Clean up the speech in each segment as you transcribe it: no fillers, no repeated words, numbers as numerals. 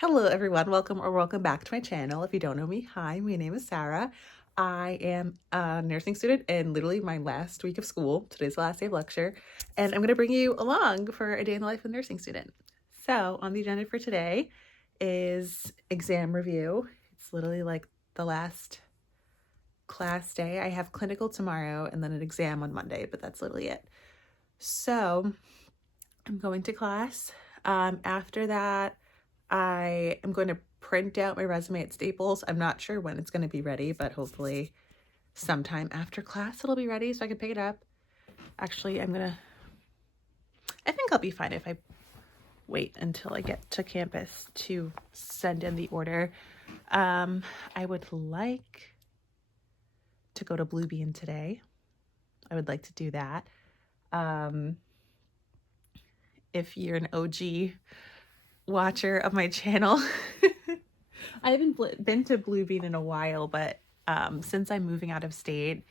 Hello everyone, welcome or welcome back to my channel. If you don't know me, hi, my name is Sarah. I am a nursing student in literally my last week of school. Today's the last day of lecture, and I'm going to bring you along for a day in the life of a nursing student. So on the agenda for today is exam review. It's literally like the last class day. I have clinical tomorrow and then an exam on Monday, but that's literally it. So I'm going to class. After that, I am going to print out my resume at Staples. I'm not sure when it's going to be ready, but hopefully sometime after class it'll be ready so I can pick it up. Actually, I think I'll be fine if I wait until I get to campus to send in the order. I would like to go to Blue Bean today. I would like to do that. If you're an OG watcher of my channel, I haven't been to Blue Bean in a while, but since I'm moving out of state,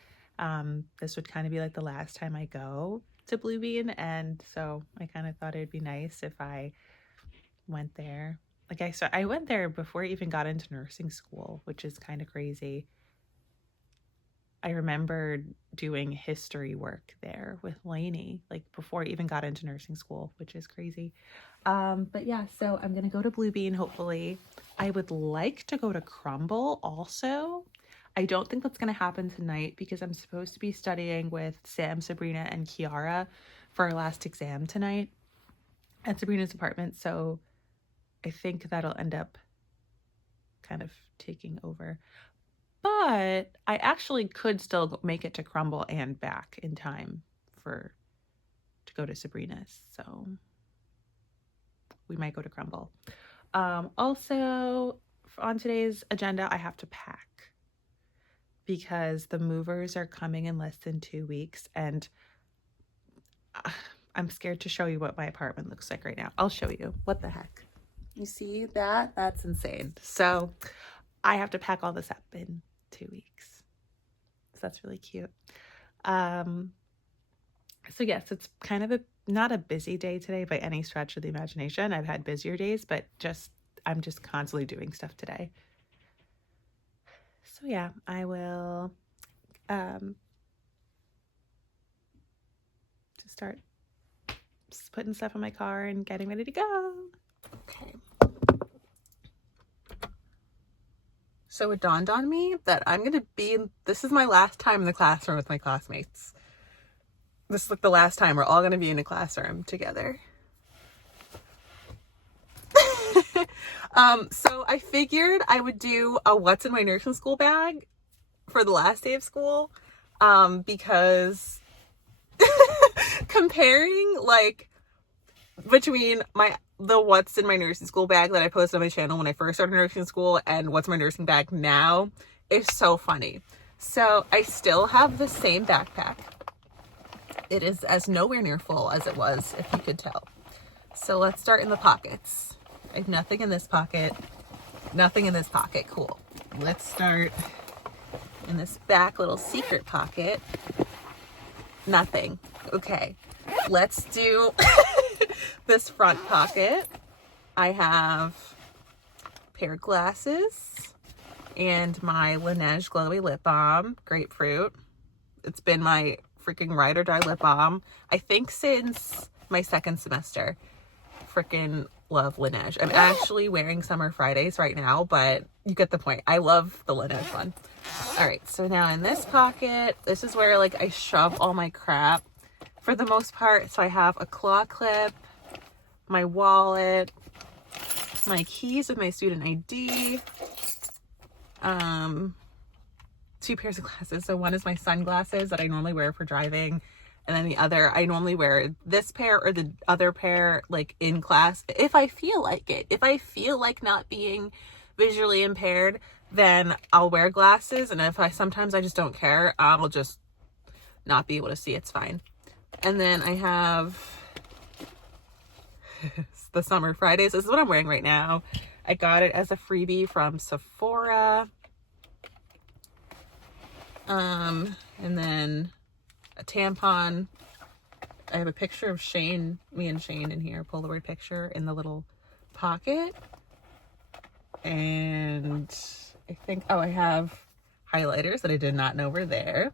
this would kind of be like the last time I go to Blue Bean, and so I kind of thought it'd be nice if I went there. I went there before I even got into nursing school, which is kind of crazy. I remember doing history work there with Lainey, like before I even got into nursing school, which is crazy. But yeah, so I'm gonna go to Blue Bean, hopefully. I would like to go to Crumble also. I don't think that's gonna happen tonight because I'm supposed to be studying with Sam, Sabrina, and Kiara for our last exam tonight at Sabrina's apartment. So I think that'll end up kind of taking over. But I actually could still make it to Crumble and back in time to go to Sabrina's. So we might go to Crumble. Also, on today's agenda, I have to pack because the movers are coming in less than 2 weeks, and I'm scared to show you what my apartment looks like right now. I'll show you. What the heck? You see that? That's insane. So I have to pack all this up in 2 weeks. So that's really cute. So yes, it's kind of not a busy day today by any stretch of the imagination. I've had busier days, but I'm just constantly doing stuff today. So yeah, I will just start putting stuff in my car and getting ready to go. Okay. So it dawned on me that this is my last time in the classroom with my classmates. This is like the last time we're all going to be in a classroom together. So I figured I would do a what's in my nursing school bag for the last day of school, because comparing like between the what's in my nursing school bag that I posted on my channel when I first started nursing school and what's in my nursing bag now is so funny. So I still have the same backpack. It is as nowhere near full as it was, if you could tell. So let's start in the pockets. I have nothing in this pocket. Nothing in this pocket. Cool. Let's start in this back little secret pocket. Nothing. Okay. Let's do this front pocket. I have a pair of glasses and my Laneige Glowy Lip Balm, Grapefruit. It's been my freaking ride or die lip balm, I think, since my second semester. Freaking love Laneige. I'm actually wearing Summer Fridays right now, but you get the point. I love the Laneige one. All right, so now in this pocket, this is where like I shove all my crap for the most part. So I have a claw clip, my wallet, my keys with my student ID, 2 pairs of glasses. So one is my sunglasses that I normally wear for driving, and then the other, I normally wear this pair or the other pair like in class if I feel like it. If I feel like not being visually impaired, then I'll wear glasses, and sometimes I just don't care, I'll just not be able to see. It's fine. And then I have the Summer Fridays. This is what I'm wearing right now. I got it as a freebie from Sephora. And then a tampon. I have a picture of me and Shane in here, Polaroid picture in the little pocket. And I think, oh, I have highlighters that I did not know were there.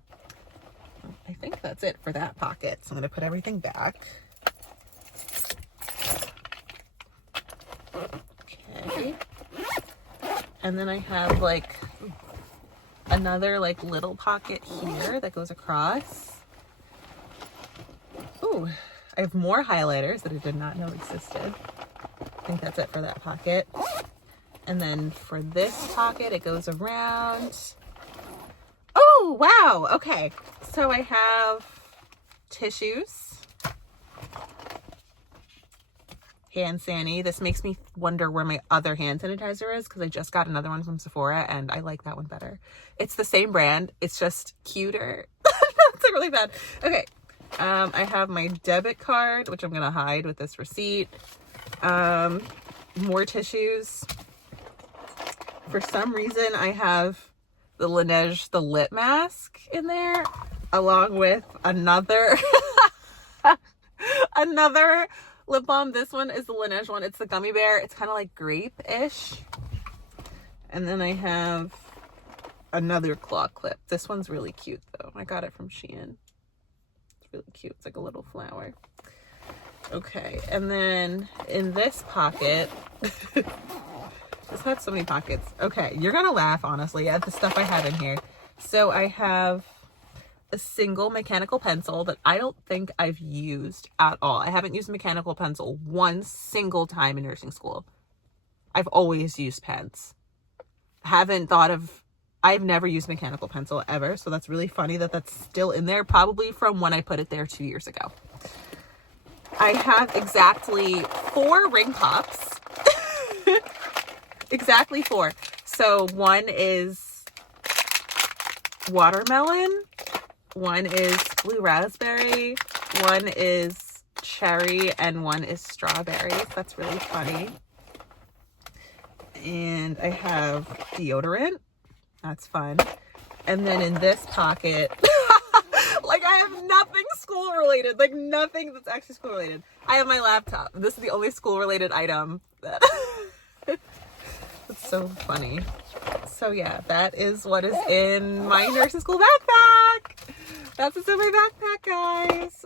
I think that's it for that pocket. So I'm going to put everything back. Okay. And then I have like another like little pocket here that goes across. Ooh, I have more highlighters that I did not know existed. I think that's it for that pocket. And then for this pocket, it goes around. Oh, wow. Okay. So I have tissues, hand sani. This makes me wonder where my other hand sanitizer is because I just got another one from Sephora and I like that one better. It's the same brand. It's just cuter. It's like really bad. Okay. I have my debit card, which I'm going to hide with this receipt. More tissues. For some reason, I have the Laneige, the lip mask in there, along with another, another lip balm. This one is the Laneige one. It's the gummy bear. It's kind of like grape-ish. And then I have another claw clip. This one's really cute, though. I got it from Shein. It's really cute. It's like a little flower. Okay, and then in this pocket, this had so many pockets. Okay, you're gonna laugh, honestly, at the stuff I have in here. So I have a single mechanical pencil that I don't think I've used at all. I haven't used a mechanical pencil one single time in nursing school. I've always used pens. I've never used mechanical pencil ever, so that's really funny that that's still in there, probably from when I put it there 2 years ago. I have exactly 4 ring pops. Exactly 4. So one is watermelon, one is blue raspberry, one is cherry, and one is strawberry. That's really funny. And I have deodorant. That's fun. And then in this pocket, like I have nothing school related, like nothing that's actually school related. I have my laptop. This is the only school related item that it's so funny. So yeah, that is what is in my nursing school backpack. That's what's in my backpack, guys.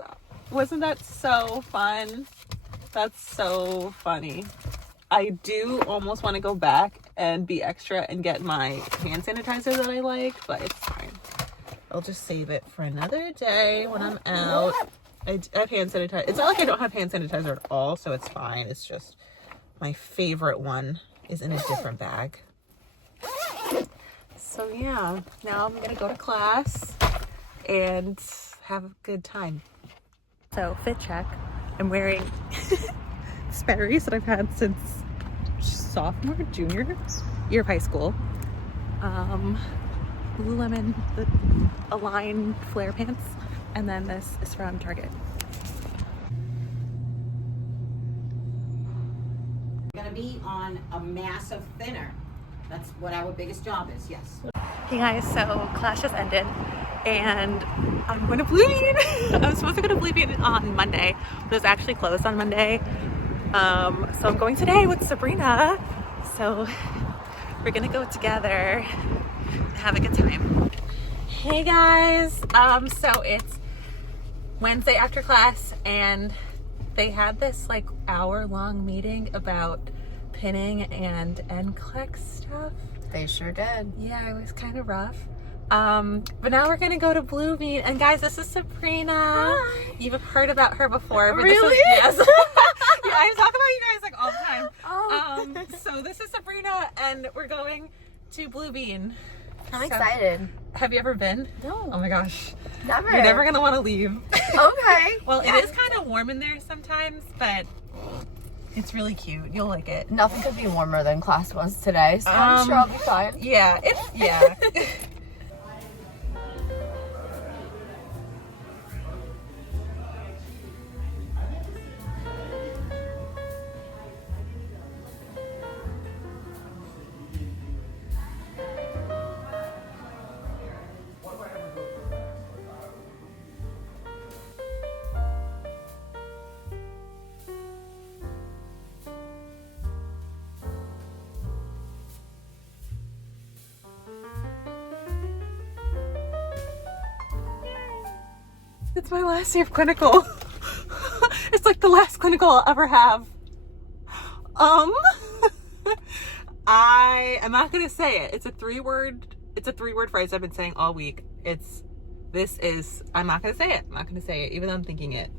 Wasn't that so fun? That's so funny. I do almost want to go back and be extra and get my hand sanitizer that I like, but it's fine. I'll just save it for another day when I'm out. I have hand sanitizer. It's not like I don't have hand sanitizer at all, so it's fine. It's just my favorite one is in a different bag. So yeah, now I'm gonna go to class and have a good time. So fit check. I'm wearing Sperry's that I've had since sophomore, junior year of high school. Lululemon, the Align flare pants, and then this is from Target. Gonna be on a massive thinner. That's what our biggest job is, yes. Hey guys, so class just ended and I'm going to Blue Bean. I was supposed to go to Blue Bean on Monday, but it was actually closed on Monday. So I'm going today with Sabrina. So we're gonna go together and have a good time. Hey guys, so it's Wednesday after class and they had this like hour-long meeting about pinning and NCLEX stuff. They sure did. Yeah, it was kind of rough. But now we're gonna go to Blue Bean, and guys, this is Sabrina. Hi. You've heard about her before, but Really? This is, yes. Yeah, I talk about you guys like all the time. Oh. So this is Sabrina, and we're going to Blue Bean. I'm excited. Have you ever been? No. Oh my gosh. Never. You're never gonna want to leave. Okay. Well, Yeah. it is kind of warm in there sometimes, but it's really cute. You'll like it. Nothing could be warmer than class was today, so I'm sure I'll be fine. Yeah, yeah. It's my last day of clinical. It's like the last clinical I'll ever have. I am not gonna say it. It's a three-word phrase I've been saying all week. I'm not gonna say it. I'm not gonna say it, even though I'm thinking it.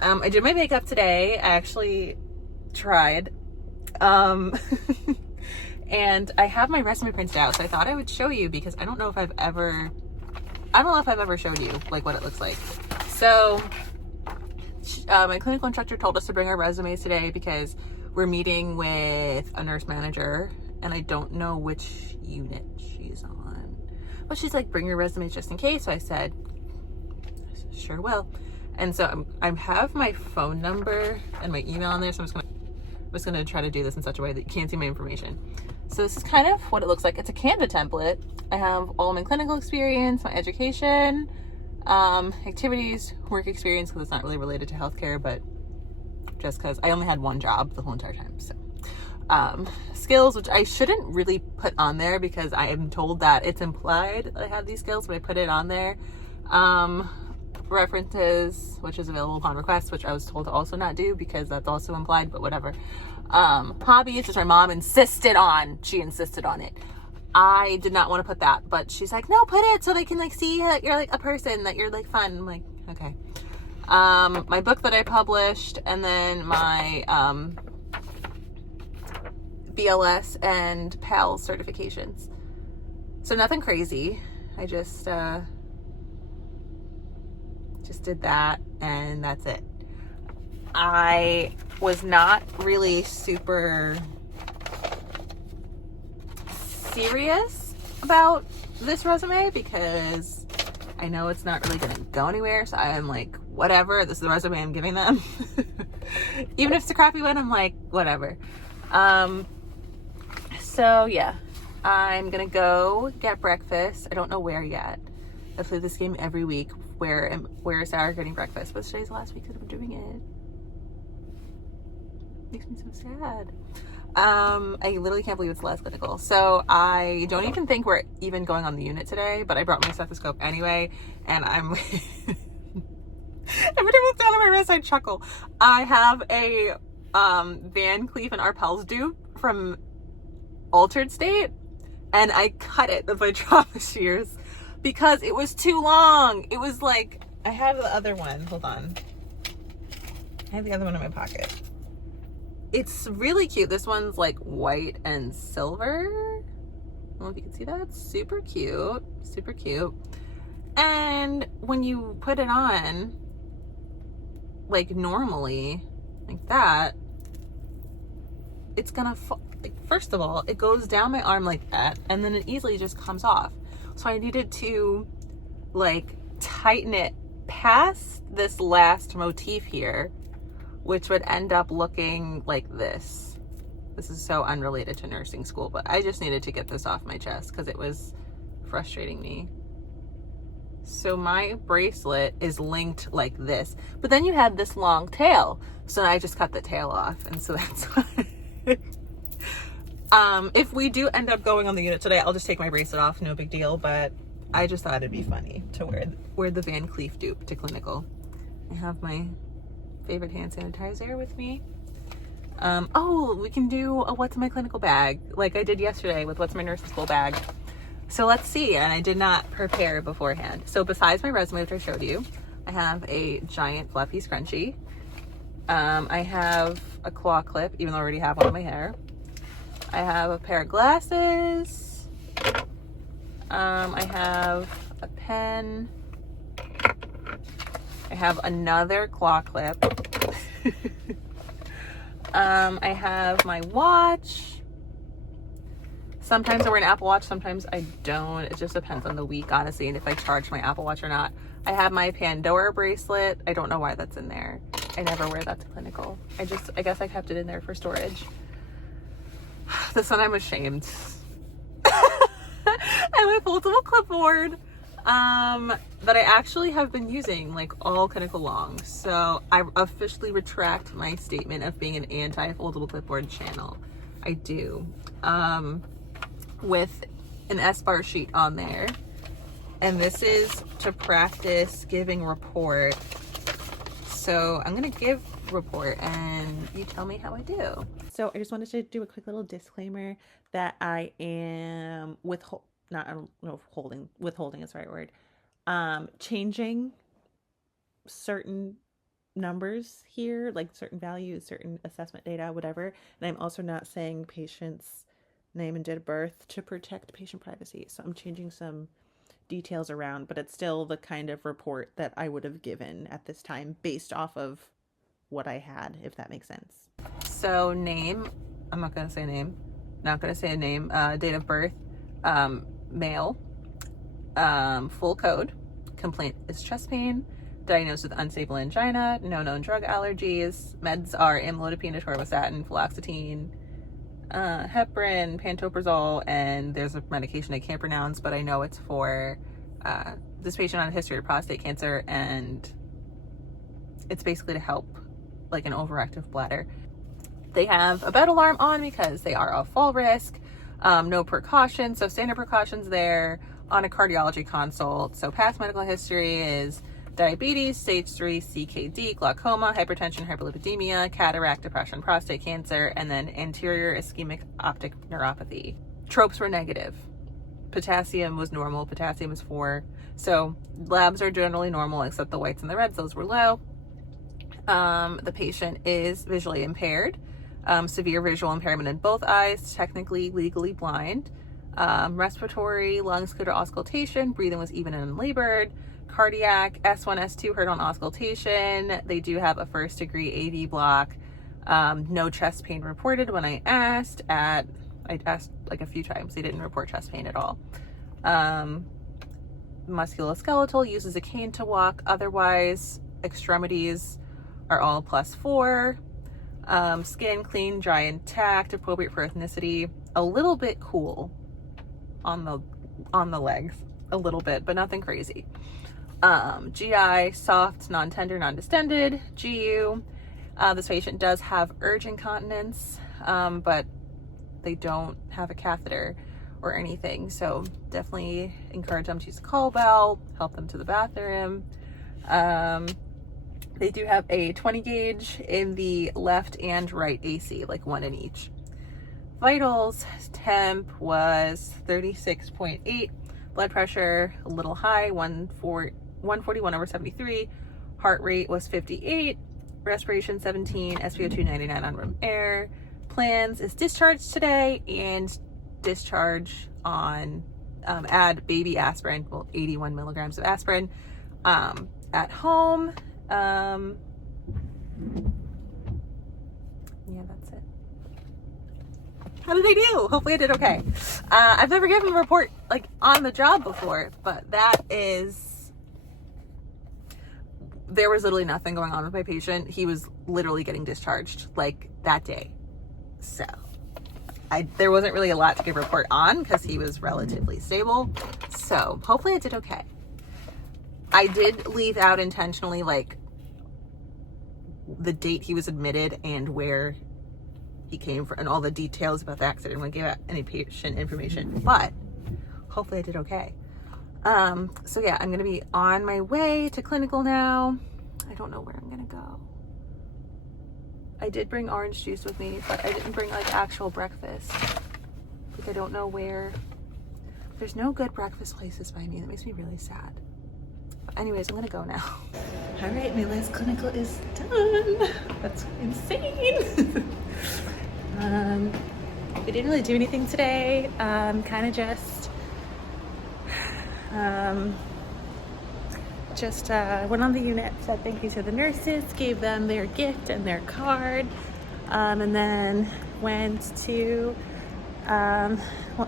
I did my makeup today. I actually tried. And I have my resume printed out, so I thought I would show you because I don't know if I've ever showed you like what it looks like. So my clinical instructor told us to bring our resumes today because we're meeting with a nurse manager and I don't know which unit she's on, but she's like, bring your resumes just in case. So I said, sure will. And so I have my phone number and my email on there, so I'm just gonna try to do this in such a way that you can't see my information. So this is kind of what it looks like. It's a Canva template. I have all my clinical experience, my education, activities, work experience, because it's not really related to healthcare, but just because I only had one job the whole entire time. So skills, which I shouldn't really put on there because I am told that it's implied that I have these skills, but I put it on there. References, which is available upon request, which I was told to also not do because that's also implied, but whatever. Hobbies, which my mom insisted on. She insisted on it. I did not want to put that, but she's like, no, put it so they can like see that you're like a person, that you're like fun. I'm like, okay. My book that I published, and then my BLS and PALS certifications. So nothing crazy. I just did that, and that's it. I was not really super serious about this resume because I know it's not really gonna go anywhere, so I'm like, whatever, this is the resume I'm giving them. Even if it's a crappy one, I'm like, whatever. So yeah, I'm gonna go get breakfast. I don't know where yet. I play this game every week. Where is Sarah getting breakfast? But today's the last week because I'm doing it. Makes me so sad. I literally can't believe it's the last clinical. So I don't even think we're even going on the unit today, but I brought my stethoscope anyway, and I'm every time I look down at my wrist I chuckle. I have a Van Cleef and Arpels dupe from Altered State, and I cut it with my trauma shears because it was too long. It was like, I have the other one. Hold on. I have the other one in my pocket. It's really cute. This one's like white and silver. I don't know if you can see that. It's super cute. Super cute. And when you put it on, like normally, like that, it's gonna fall. Like, first of all, it goes down my arm like that, and then it easily just comes off. So I needed to like tighten it past this last motif here, which would end up looking like this. This is so unrelated to nursing school, but I just needed to get this off my chest because it was frustrating me. So my bracelet is linked like this, but then you had this long tail. So I just cut the tail off, and so that's why. If we do end up going on the unit today, I'll just take my bracelet off, no big deal, but I just thought it'd be funny to wear the Van Cleef dupe to clinical. I have my favorite hand sanitizer with me. Oh, we can do a what's in my clinical bag like I did yesterday with what's my nursing school bag. So let's see, and I did not prepare beforehand. So besides my resume, which I showed you, I have a giant fluffy scrunchie. I have a claw clip, even though I already have one in my hair. I have a pair of glasses. I have a pen. I have another claw clip. I have my watch. Sometimes I wear an Apple Watch, sometimes I don't. It just depends on the week, honestly, and if I charge my Apple Watch or not. I have my Pandora bracelet. I don't know why that's in there. I never wear that to clinical. I guess I kept it in there for storage. This one I'm ashamed. I have a foldable clipboard that I actually have been using like all clinical long. So I officially retract my statement of being an anti-foldable clipboard channel. I do. With an S-bar sheet on there. And this is to practice giving report. So I'm gonna give report and you tell me how I do. So I just wanted to do a quick little disclaimer that I am I don't know if withholding is the right word. Changing certain numbers here, like certain values, certain assessment data, whatever. And I'm also not saying patient's name and date of birth to protect patient privacy. So I'm changing some details around, but it's still the kind of report that I would have given at this time based off of what I had, if that makes sense. So name, I'm not going to say a name, date of birth, male, full code, complaint is chest pain, diagnosed with unstable angina, no known drug allergies, meds are amlodipine, atorvastatin, fluoxetine, heparin, pantoprazole, and there's a medication I can't pronounce, but I know it's for this patient on a history of prostate cancer, and it's basically to help like an overactive bladder. They have a bed alarm on because they are a fall risk, no precautions, so standard precautions there on a cardiology consult. So past medical history is diabetes, stage 3 CKD, glaucoma, hypertension, hyperlipidemia, cataract, depression, prostate cancer, and then anterior ischemic optic neuropathy. Tropes were negative. Potassium was normal. Potassium was 4. So labs are generally normal except the whites and the reds. Those were low. The patient is visually impaired. Severe visual impairment in both eyes, technically legally blind. Respiratory, lung scleral auscultation, breathing was even and unlabored. Cardiac, S1, S2 heard on auscultation. They do have a first degree AV block. No chest pain reported when I asked like a few times. They didn't report chest pain at all. Musculoskeletal, uses a cane to walk. Otherwise, extremities are all +4. Skin clean, dry, intact, appropriate for ethnicity. A little bit cool on the legs, a little bit, but nothing crazy. GI, soft, non-tender, non-distended. GU, this patient does have urge incontinence, but they don't have a catheter or anything. So definitely encourage them to use a call bell, help them to the bathroom. They do have a 20 gauge in the left and right AC, like one in each. Vitals, temp was 36.8. Blood pressure, a little high, 141/73. Heart rate was 58. Respiration 17. SpO2 99 on room air. Plans is discharge today and discharge on add baby aspirin, 81 milligrams of aspirin at home. Yeah, that's it. How did I do? Hopefully I did okay. I've never given a report like on the job before, but there was literally nothing going on with my patient. He was literally getting discharged like that day. So there wasn't really a lot to give a report on because he was relatively stable. So hopefully I did okay. I did leave out intentionally like the date he was admitted and where he came from and all the details about the accident. I didn't give out any patient information, but hopefully I did okay. So yeah, I'm gonna be on my way to clinical now. I don't know where I'm gonna go. I did bring orange juice with me, but I didn't bring like actual breakfast. Like I don't know where. There's no good breakfast places by me. That makes me really sad. But anyways, I'm gonna go now. All right, my last clinical is done. That's insane. We didn't really do anything today. Kind of just went on the unit, said thank you to the nurses, gave them their gift and their card, and then went to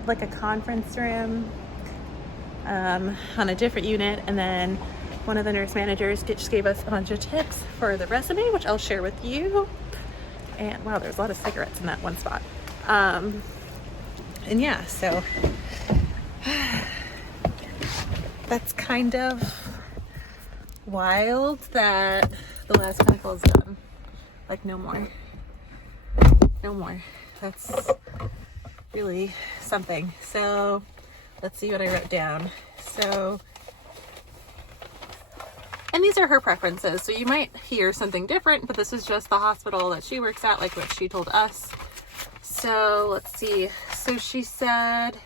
like a conference room on a different unit, and then one of the nurse managers just gave us a bunch of tips for the resume, which I'll share with you. And wow, there's a lot of cigarettes in that one spot. And yeah, so that's kind of wild that the last clinical is done. Like no more. That's really something. So let's see what I wrote down. So And these are her preferences, so you might hear something different, but this is just the hospital that she works at, like what she told us. So let's see. So she said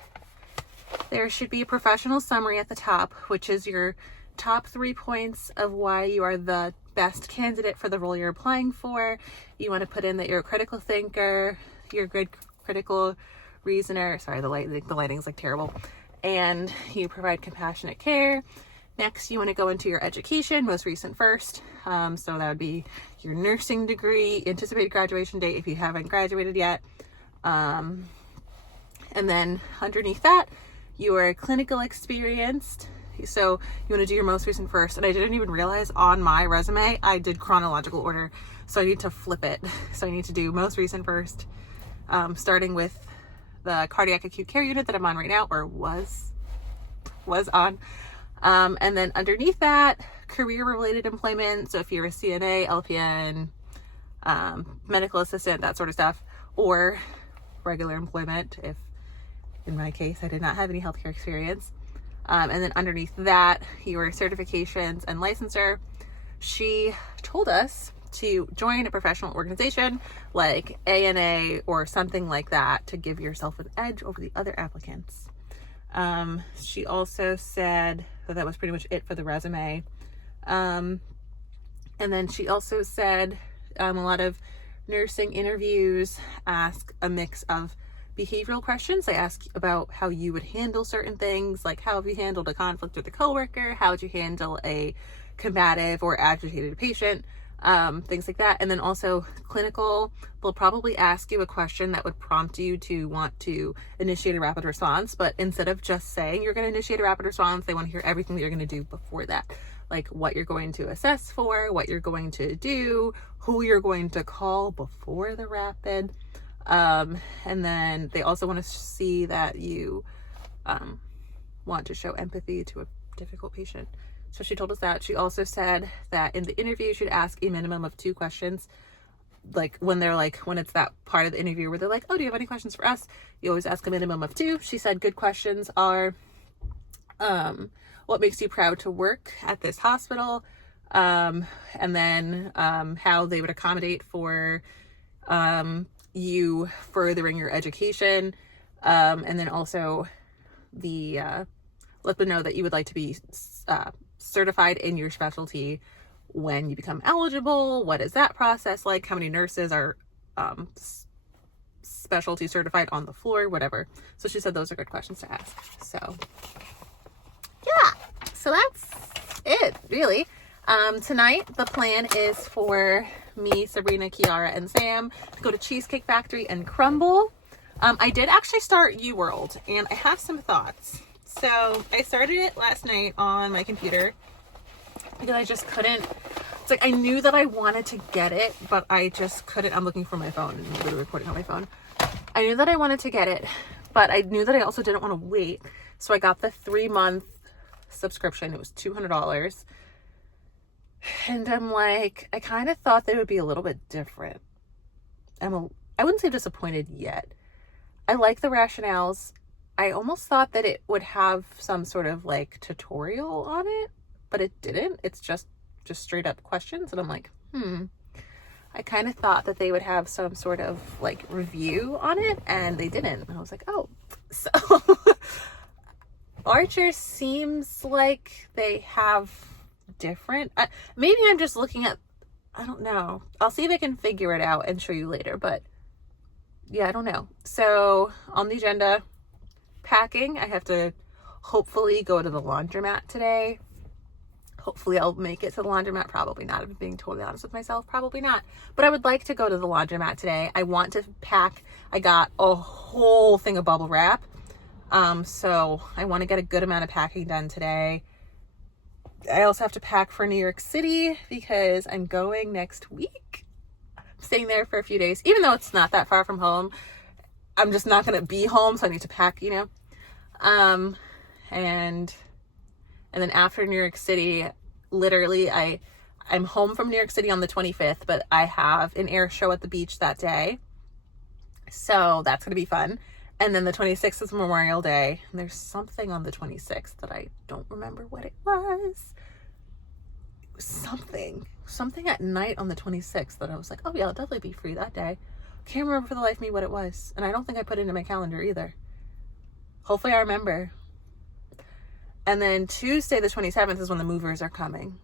there should be a professional summary at the top, which is your top 3 points of why you are the best candidate for the role you're applying for. You want to put in that you're a critical thinker, you're a good critical reasoner. Sorry, the lighting's like terrible. And you provide compassionate care. Next, you want to go into your education, most recent first. So that would be your nursing degree, anticipated graduation date if you haven't graduated yet. And then underneath that, your clinical experienced. So you want to do your most recent first. And I didn't even realize on my resume, I did chronological order. So I need to flip it. So I need to do most recent first, starting with the cardiac acute care unit that I'm on right now, or was on. And then underneath that, career-related employment. So if you're a CNA, LPN, medical assistant, that sort of stuff, or regular employment, if in my case, I did not have any healthcare experience. And then underneath that, your certifications and licensure. She told us to join a professional organization like ANA or something like that to give yourself an edge over the other applicants. She also said that was pretty much it for the resume. And then she also said a lot of nursing interviews ask a mix of behavioral questions. They ask about how you would handle certain things, like how have you handled a conflict with a coworker? How would you handle a combative or agitated patient? Things like that. And then also clinical, they'll probably ask you a question that would prompt you to want to initiate a rapid response. But instead of just saying you're going to initiate a rapid response, they want to hear everything that you're going to do before that. Like what you're going to assess for, what you're going to do, who you're going to call before the rapid. And then they also want to see that you want to show empathy to a difficult patient. So she told us that. She also said that in the interview, you should ask a minimum of 2 questions. Like when it's that part of the interview where they're like, oh, do you have any questions for us? You always ask a minimum of 2. She said good questions are, what makes you proud to work at this hospital? And then how they would accommodate for you furthering your education. And then also let them know that you would like to be certified in your specialty when you become eligible. What is that process like? How many nurses are specialty certified on the floor? Whatever. So she said those are good questions to ask. So yeah, so that's it really. Tonight the plan is for me, Sabrina, Kiara, and Sam to go to Cheesecake Factory and Crumble. I did actually start UWorld and I have some thoughts. So I started it last night on my computer because I just couldn't. It's like I knew that I wanted to get it, but I just couldn't. I'm looking for my phone and literally recording on my phone. I knew that I wanted to get it, but I knew that I also didn't want to wait. So I got the 3-month subscription. It was $200. And I'm like, I kind of thought they would be a little bit different. I wouldn't say disappointed yet. I like the rationales. I almost thought that it would have some sort of like tutorial on it, but it didn't. It's just straight up questions. And I'm like, I kind of thought that they would have some sort of like review on it, and they didn't. And I was like, oh, so Archer seems like they have different, maybe I'm just looking at, I don't know. I'll see if I can figure it out and show you later, but yeah, I don't know. So on the agenda, packing. I have to hopefully go to the laundromat today. Hopefully I'll make it to the laundromat. Probably not. If I'm being totally honest with myself, probably not. But I would like to go to the laundromat today. I want to pack. I got a whole thing of bubble wrap. So I want to get a good amount of packing done today. I also have to pack for New York City because I'm going next week. I'm staying there for a few days, even though it's not that far from home. I'm just not going to be home, so I need to pack, and then after New York City, literally I'm home from New York City on the 25th, but I have an air show at the beach that day. So that's going to be fun. And then the 26th is Memorial Day. And there's something on the 26th that I don't remember what it was. something at night on the 26th that I was like, oh yeah, I'll definitely be free that day. Can't remember for the life of me what it was. And I don't think I put it in my calendar either. Hopefully I remember. And then Tuesday the 27th is when the movers are coming.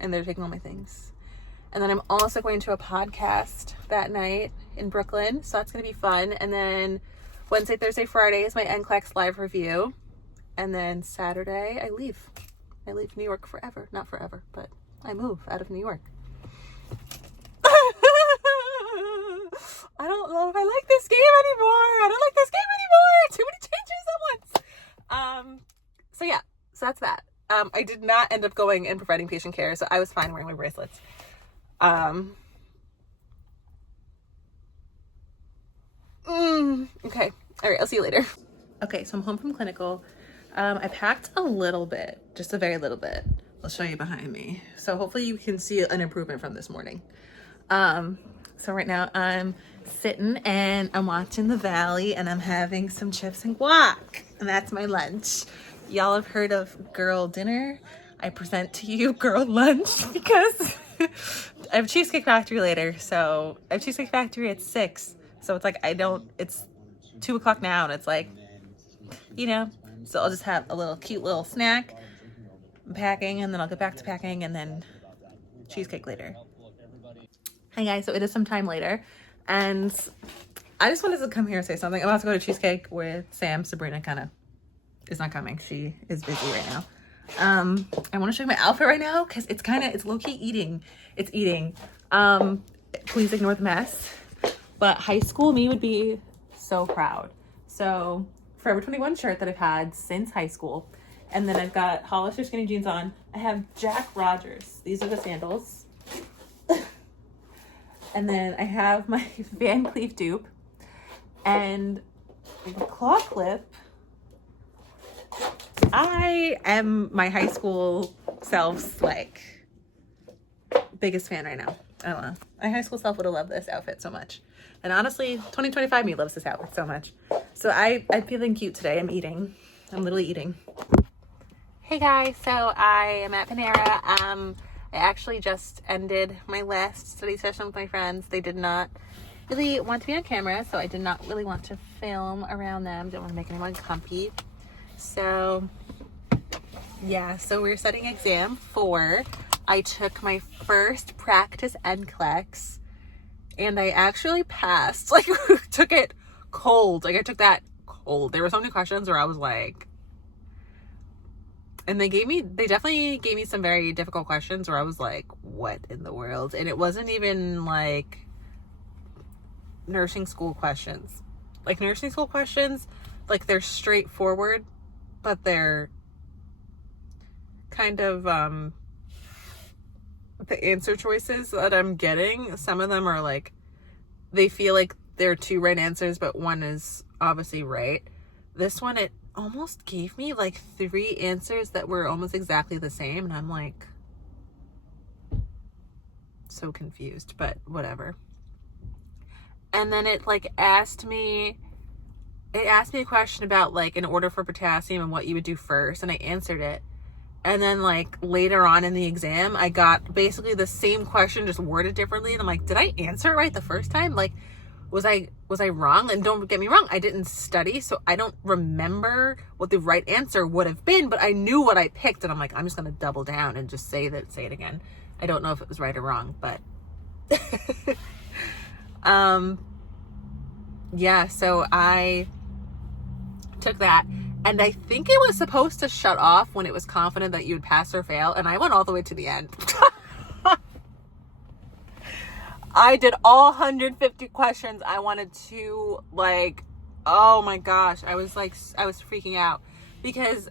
And they're taking all my things. And then I'm also going to a podcast that night in Brooklyn. So that's going to be fun. And then Wednesday, Thursday, Friday is my NCLEX live review. And then Saturday, I leave. I leave New York forever. Not forever, but I move out of New York. I don't know if I like this game anymore. I don't like this game anymore. Too many changes at once. So yeah, so that's that. I did not end up going and providing patient care, so I was fine wearing my bracelets. Okay. All right, I'll see you later. Okay, so I'm home from clinical. I packed a little bit, just a very little bit. I'll show you behind me. So hopefully you can see an improvement from this morning. So right now I'm sitting and I'm watching the Valley and I'm having some chips and guac. And that's my lunch. Y'all have heard of girl dinner. I present to you girl lunch because I have Cheesecake Factory later. So I have Cheesecake Factory at 6. So it's like, it's 2 o'clock now and it's like, you know, so I'll just have a little cute little snack. I'm packing and then I'll get back to packing and then cheesecake later. Hey guys, so it is some time later and I just wanted to come here and say something. I'm about to go to Cheesecake with Sam. Sabrina kind of is not coming. She is busy right now. I want to show you my outfit right now because it's low-key eating. It's eating. Please ignore the mess. But high school me would be so proud. So Forever 21 shirt that I've had since high school. And then I've got Hollister skinny jeans on. I have Jack Rogers. These are the sandals. And then I have my Van Cleef dupe and the claw clip. I am my high school self's like biggest fan right now. I don't know. My high school self would have loved this outfit so much. And honestly, 2025 me loves this outfit so much. So I'm feeling cute today. I'm eating. I'm literally eating. Hey guys, so I am at Panera. I actually just ended my last study session with my friends. They did not really want to be on camera, so I did not really want to film around them. Didn't want to make anyone comfy. So yeah, so we're studying exam 4. I took my first practice NCLEX and I actually passed. Like, took it cold. Like, I took that cold. There were so many questions where I was like, and they definitely gave me some very difficult questions where I was like, what in the world? And it wasn't even like nursing school questions. Like, nursing school questions, like, they're straightforward, but they're kind of, the answer choices that I'm getting, some of them are like, they feel like they're 2 right answers, but one is obviously right. This one, it almost gave me like 3 answers that were almost exactly the same. And I'm like, so confused, but whatever. And then it like asked me a question about like an order for potassium and what you would do first. And I answered it. And then like later on in the exam, I got basically the same question, just worded differently. And I'm like, did I answer it right the first time? Like, was I wrong? And don't get me wrong, I didn't study, so I don't remember what the right answer would have been, but I knew what I picked. And I'm like, I'm just going to double down and just say it again. I don't know if it was right or wrong, but yeah, so I took that. And I think it was supposed to shut off when it was confident that you'd pass or fail. And I went all the way to the end. I did all 150 questions. I wanted to like, oh my gosh. I was freaking out because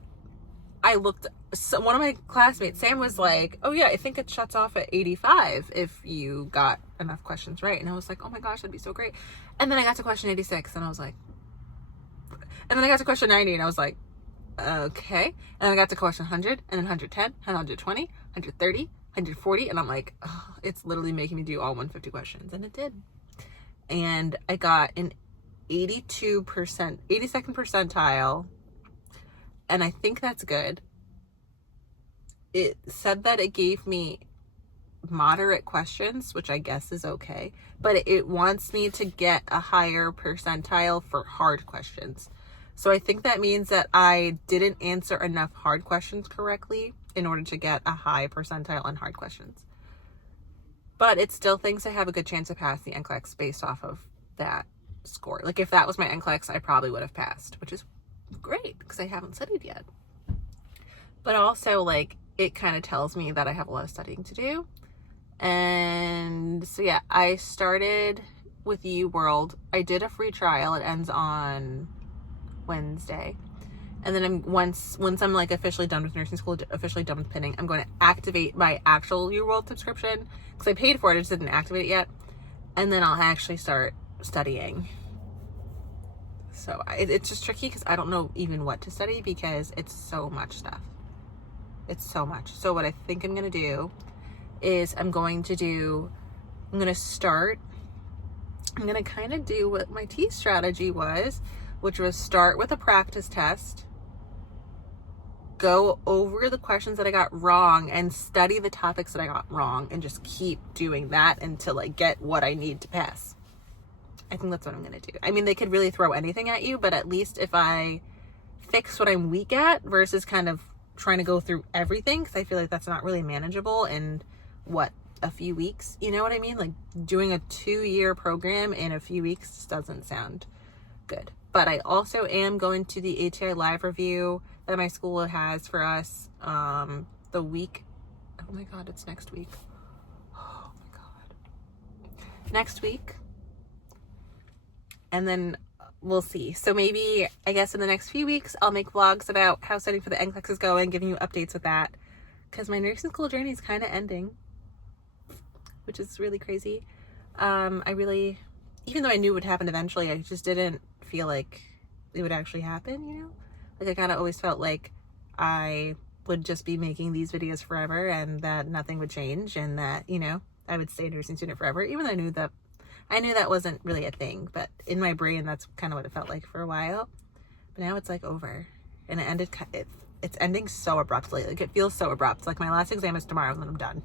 I looked, so one of my classmates, Sam, was like, oh yeah, I think it shuts off at 85 if you got enough questions right. And I was like, oh my gosh, that'd be so great. And then I got to question 86 and I was like, and then I got to question 90 and I was like, okay. And then I got to question 100 and then 110 and 120, 130, 140. And I'm like, oh, it's literally making me do all 150 questions. And it did. And I got an 82%, 82nd percentile. And I think that's good. it said that it gave me moderate questions, which I guess is okay, but it wants me to get a higher percentile for hard questions. So I think that means that I didn't answer enough hard questions correctly in order to get a high percentile on hard questions. But it still thinks I have a good chance to pass the NCLEX based off of that score. Like if that was my NCLEX, I probably would have passed, which is great because I haven't studied yet. But also, like, it kind of tells me that I have a lot of studying to do. And so yeah, I started with UWorld. I did a free trial. It ends on Wednesday. And then once I'm like officially done with nursing school, officially done with pinning, I'm going to activate my actual UWorld subscription because I paid for it. I just didn't activate it yet. And then I'll actually start studying. So it's just tricky because I don't know even what to study because it's so much stuff. It's so much. So what I think I'm going to do is I'm going to kind of do what my T strategy was, which was start with a practice test, go over the questions that I got wrong and study the topics that I got wrong and just keep doing that until I get what I need to pass. I think that's what I'm going to do. I mean, they could really throw anything at you, but at least if I fix what I'm weak at versus kind of trying to go through everything, because I feel like that's not really manageable in a few weeks, you know what I mean? Like doing a 2-year program in a few weeks just doesn't sound good. But I also am going to the ATI live review that my school has for us the week. Oh my God, it's next week. Oh my God. Next week. And then we'll see. So maybe, I guess in the next few weeks, I'll make vlogs about how studying for the NCLEX is going, giving you updates with that. Because my nursing school journey is kind of ending, which is really crazy. Even though I knew it would happen eventually, I just didn't feel like it would actually happen, you know? Like I kind of always felt like I would just be making these videos forever and that nothing would change and that, you know, I would stay a nursing student forever, even though I knew that wasn't really a thing, but in my brain, that's kind of what it felt like for a while. But now it's like over and it's ending so abruptly. Like it feels so abrupt. Like my last exam is tomorrow and then I'm done.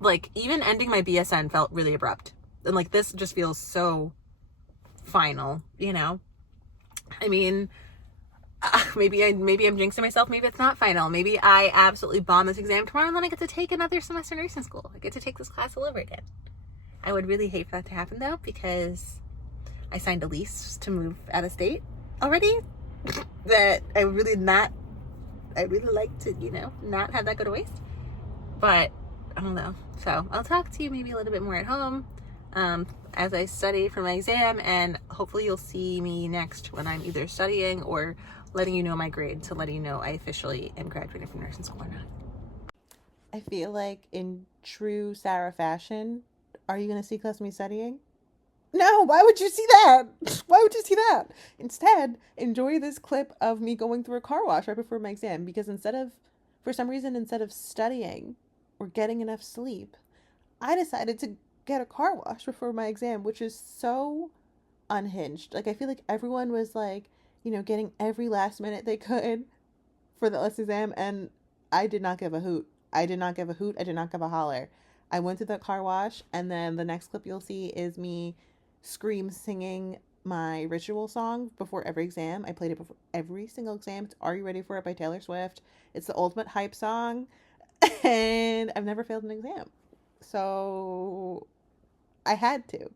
Like even ending my BSN felt really abrupt. And like this just feels so final, you know? I mean, maybe I'm jinxing myself. Maybe it's not final. Maybe I absolutely bomb this exam tomorrow and then I get to take another semester nursing school. I get to take this class all over again. I would really hate for that to happen though, because I signed a lease to move out of state already that I really like to, you know, not have that go to waste. But I don't know. So I'll talk to you maybe a little bit more at home as I study for my exam, and hopefully you'll see me next when I'm either studying or letting you know my grade to let you know I officially am graduating from nursing school or not. I feel like in true Sarah fashion, are you going to see class me studying? No, why would you see that? Why would you see that? Instead, enjoy this clip of me going through a car wash right before my exam, because instead of studying or getting enough sleep, I decided to get a car wash before my exam, which is so unhinged. Like, I feel like everyone was like, you know, getting every last minute they could for the last exam, and I did not give a hoot. I did not give a holler. I went to the car wash, and then the next clip you'll see is me scream singing my ritual song before every exam. I played it before every single exam. It's Are You Ready For It by Taylor Swift. It's the ultimate hype song, and I've never failed an exam. So I had to.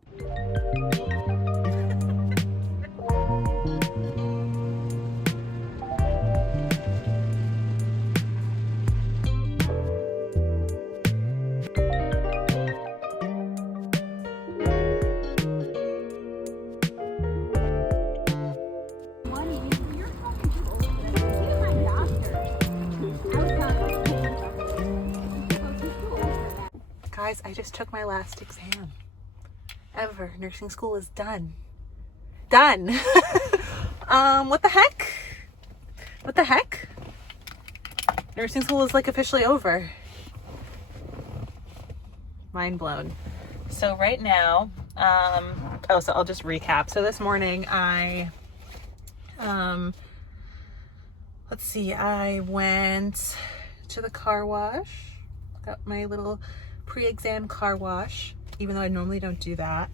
Guys, I just took my last exam ever. Nursing school is done. Done. What the heck? What the heck? Nursing school is like officially over. Mind blown. So right now, so I'll just recap. So this morning I let's see, I went to the car wash, got my little pre-exam car wash, even though I normally don't do that.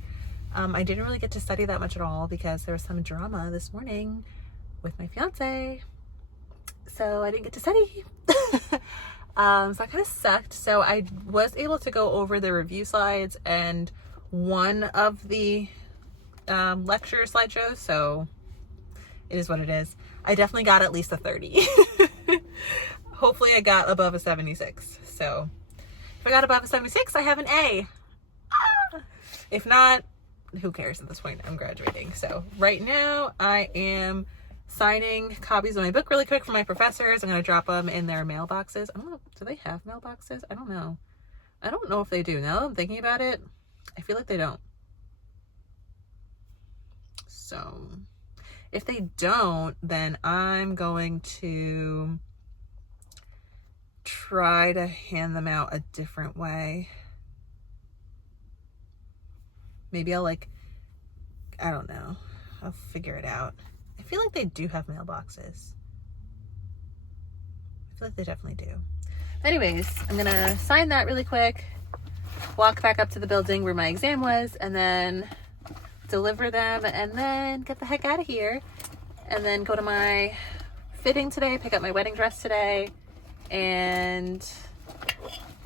I didn't really get to study that much at all because there was some drama this morning with my fiance, so I didn't get to study. So that kind of sucked. So I was able to go over the review slides and one of the lecture slideshows, so it is what it is. I definitely got at least a 30. Hopefully I got above a 76. So if I got above a 76, I have an A. If not, who cares at this point? I'm graduating. So right now I am signing copies of my book really quick for my professors. I'm going to drop them in their mailboxes. I don't know. Do they have mailboxes? I don't know. I don't know if they do. Now that I'm thinking about it, I feel like they don't. So if they don't, then I'm going to try to hand them out a different way. Maybe I'll I don't know. I'll figure it out. I feel like they do have mailboxes. I feel like they definitely do. Anyways, I'm gonna sign that really quick, walk back up to the building where my exam was, and then deliver them, and then get the heck out of here, and then go to my fitting today, pick up my wedding dress today, and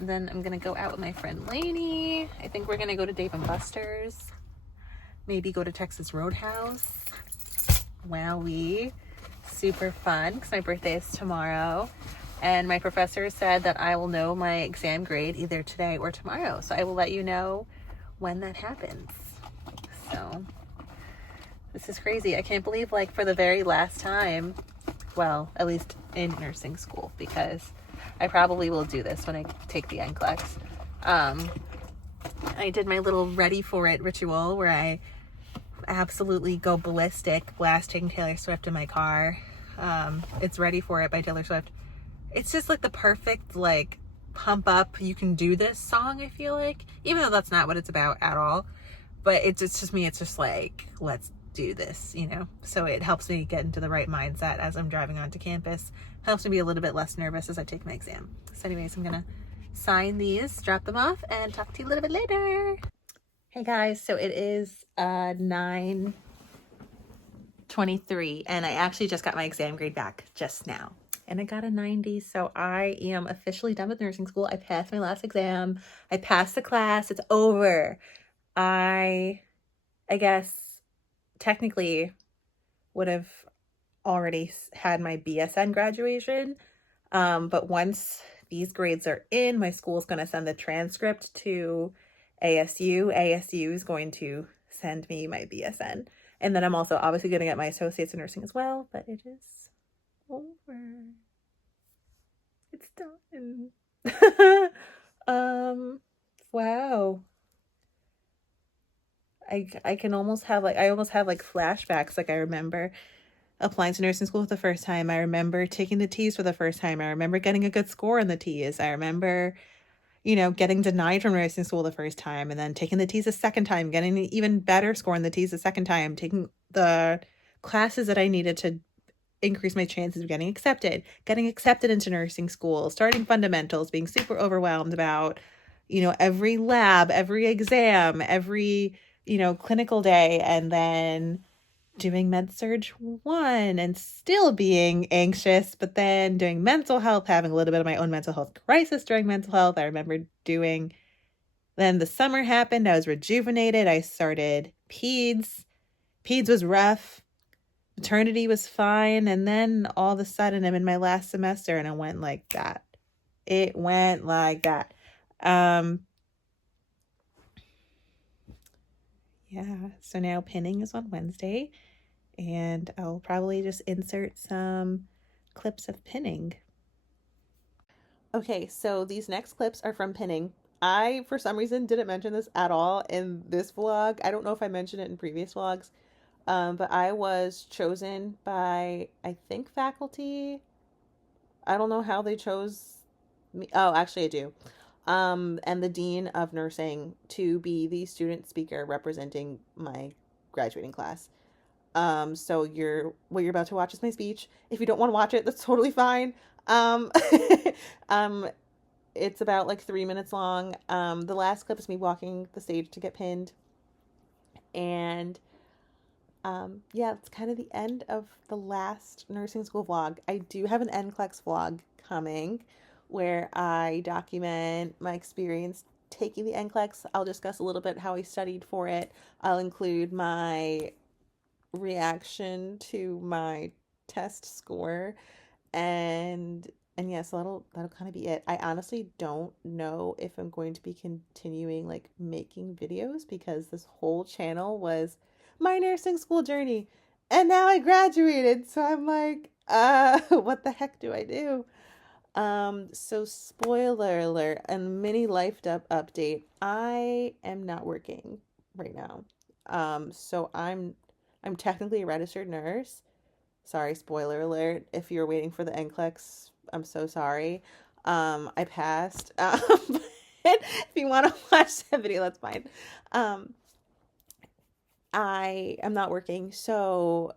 then I'm gonna go out with my friend Lainey. I think we're gonna go to Dave & Buster's, maybe go to Texas Roadhouse. Wowee, super fun because my birthday is tomorrow, and my professor said that I will know my exam grade either today or tomorrow, so I will let you know when that happens. So this is crazy. I can't believe, like, for the very last time, well, at least in nursing school, because I probably will do this when I take the NCLEX. I did my little ready for it ritual where I absolutely go ballistic blasting Taylor Swift in my car. It's Ready for It by Taylor Swift. It's just like the perfect, like, pump up, you can do this song, I feel like, even though that's not what it's about at all. But it's just me, it's just like, let's do this, you know? So it helps me get into the right mindset as I'm driving onto campus. Helps me be a little bit less nervous as I take my exam. So anyways, I'm gonna sign these, drop them off, and talk to you a little bit later. Hey guys, so it is 9:23, and I actually just got my exam grade back just now. And I got a 90, so I am officially done with nursing school. I passed my last exam. I passed the class. It's over. I guess technically would have already had my BSN graduation, but once these grades are in, my school is going to send the transcript to ASU. ASU is going to send me my BSN, and then I'm also obviously going to get my associates in nursing as well, but it is over. It's done. Wow. I can almost have I almost have flashbacks. Like, I remember applying to nursing school for the first time. I remember taking the T's for the first time. I remember getting a good score in the T's. I remember, getting denied from nursing school the first time, and then taking the T's a second time, getting an even better score in the T's the second time, taking the classes that I needed to increase my chances of getting accepted into nursing school, starting fundamentals, being super overwhelmed about, every lab, every exam, every, clinical day, and then doing Med-Surg 1 and still being anxious, but then doing mental health, having a little bit of my own mental health crisis during mental health. I remember then the summer happened. I was rejuvenated. I started peds. Peds was rough. Maternity was fine. And then all of a sudden I'm in my last semester, and it went like that. It went like that. Yeah, so now pinning is on Wednesday, and I'll probably just insert some clips of pinning. Okay, so these next clips are from pinning. I, for some reason, didn't mention this at all in this vlog. I don't know if I mentioned it in previous vlogs, but I was chosen by, I think, faculty. I don't know how they chose me. Oh, actually I do. And the dean of nursing to be the student speaker representing my graduating class. So what you're about to watch is my speech. If you don't want to watch it, that's totally fine. Um, um, it's about like 3 minutes long. The last clip is me walking the stage to get pinned. And yeah, it's kind of the end of the last nursing school vlog. I do have an NCLEX vlog coming where I document my experience taking the NCLEX. I'll discuss a little bit how I studied for it. I'll include my reaction to my test score, and yeah, so that'll kind of be it. I honestly don't know if I'm going to be continuing like making videos, because this whole channel was my nursing school journey, and now I graduated, so I'm like, what the heck do I do? So spoiler alert, and mini life update. I am not working right now. So I'm technically a registered nurse. Sorry, spoiler alert. If you're waiting for the NCLEX, I'm so sorry. I passed. If you want to watch that video, that's fine. I am not working, so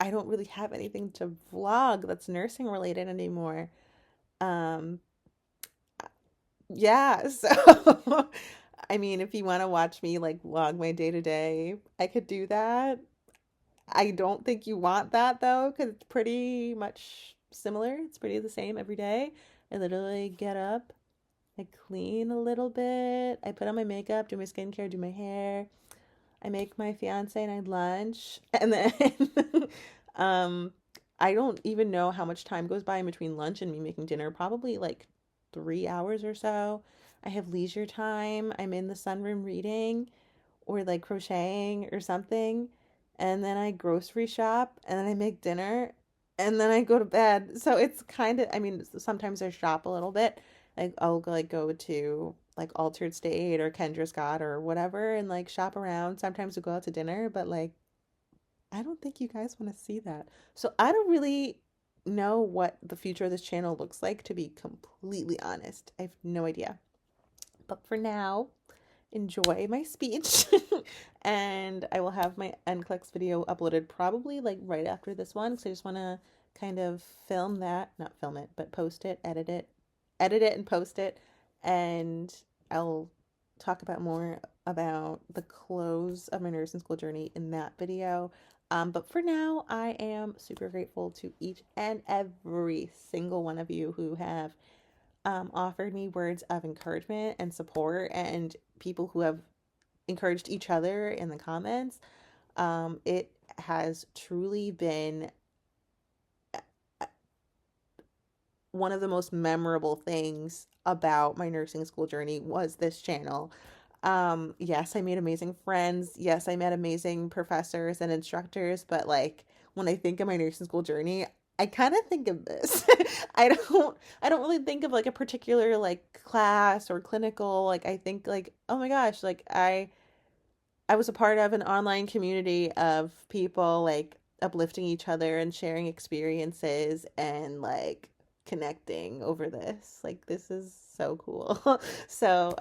I don't really have anything to vlog that's nursing related anymore. Yeah, so I mean, if you want to watch me like vlog my day to day, I could do that. I don't think you want that though, because it's pretty much similar. It's pretty the same every day. I literally get up, I clean a little bit, I put on my makeup, do my skincare, do my hair, I make my fiance and I lunch, and then I don't even know how much time goes by in between lunch and me making dinner. Probably like 3 hours or so. I have leisure time. I'm in the sunroom reading or like crocheting or something. And then I grocery shop, and then I make dinner, and then I go to bed. So it's kind of, I mean, sometimes I shop a little bit. Like I'll like go to like Altered State or Kendra Scott or whatever and like shop around. Sometimes we go out to dinner, but like I don't think you guys want to see that. So I don't really know what the future of this channel looks like, to be completely honest. I have no idea. But for now, enjoy my speech. And I will have my NCLEX video uploaded probably like right after this one, because I just want to kind of film that, not film it, but post it, edit it and post it. And I'll talk about more about the close of my nursing school journey in that video. But for now, I am super grateful to each and every single one of you who have offered me words of encouragement and support, and people who have encouraged each other in the comments. It has truly been one of the most memorable things about my nursing school journey was this channel. Yes, I made amazing friends. Yes, I met amazing professors and instructors, but like when I think of my nursing school journey, I kind of think of this. I don't really think of like a particular like class or clinical. Like I think like, oh my gosh, like I was a part of an online community of people like uplifting each other and sharing experiences and like connecting over this. Like this is so cool. So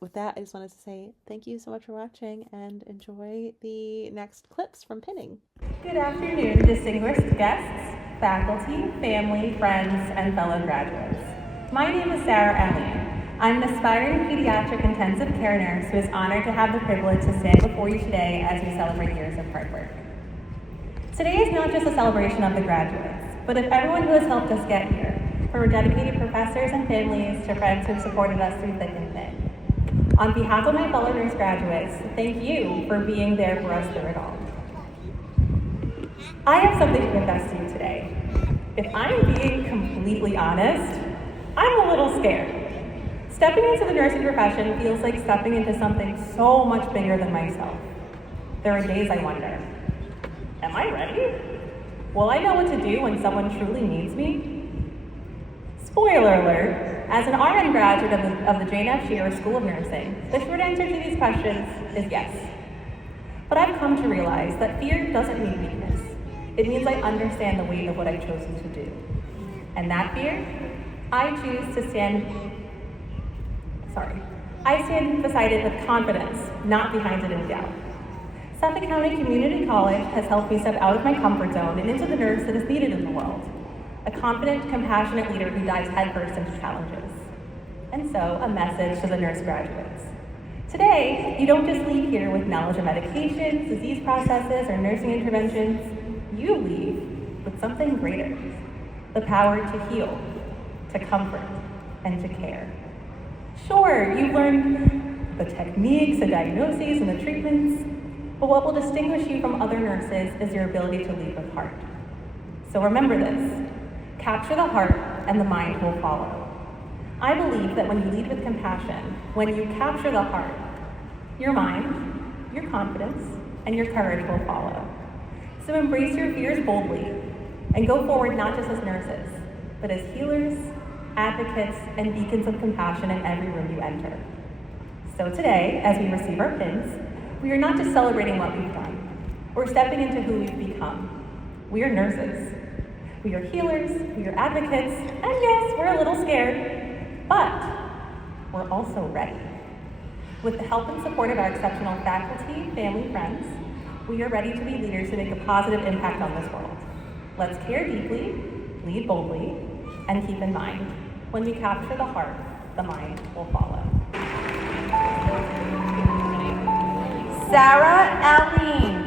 with that, I just wanted to say thank you so much for watching, and enjoy the next clips from pinning. Good afternoon, distinguished guests, faculty, family, friends, and fellow graduates. My name is Sarah Elliott. I'm an aspiring pediatric intensive care nurse who is honored to have the privilege to stand before you today as we celebrate years of hard work. Today is not just a celebration of the graduates, but of everyone who has helped us get here, from our dedicated professors and families to friends who have supported us through thick and thin. On behalf of my fellow nurse graduates, thank you for being there for us through it all. I have something to confess to you today. If I'm being completely honest, I'm a little scared. Stepping into the nursing profession feels like stepping into something so much bigger than myself. There are days I wonder, am I ready? Will I know what to do when someone truly needs me? Spoiler alert, as an RN graduate of the Jane F. Shearer School of Nursing, the short answer to these questions is yes. But I've come to realize that fear doesn't mean weakness. It means I understand the weight of what I've chosen to do. And that fear, I stand beside it with confidence, not behind it in doubt. Suffolk County Community College has helped me step out of my comfort zone and into the nurse that is needed in the world. A confident, compassionate leader who dives headfirst into challenges. And so, a message to the nurse graduates. Today, you don't just leave here with knowledge of medications, disease processes, or nursing interventions. You leave with something greater. The power to heal, to comfort, and to care. Sure, you've learned the techniques, the diagnoses, and the treatments, but what will distinguish you from other nurses is your ability to lead with heart. So remember this, capture the heart and the mind will follow. I believe that when you lead with compassion, when you capture the heart, your mind, your confidence, and your courage will follow. So embrace your fears boldly and go forward not just as nurses, but as healers, advocates, and beacons of compassion in every room you enter. So today, as we receive our pins, we are not just celebrating what we've done, we're stepping into who we've become. We are nurses. We are healers, we are advocates, and yes, we're a little scared, but we're also ready. With the help and support of our exceptional faculty, family, friends, we are ready to be leaders to make a positive impact on this world. Let's care deeply, lead boldly, and keep in mind, when we capture the heart, the mind will follow. Sarah Alleen.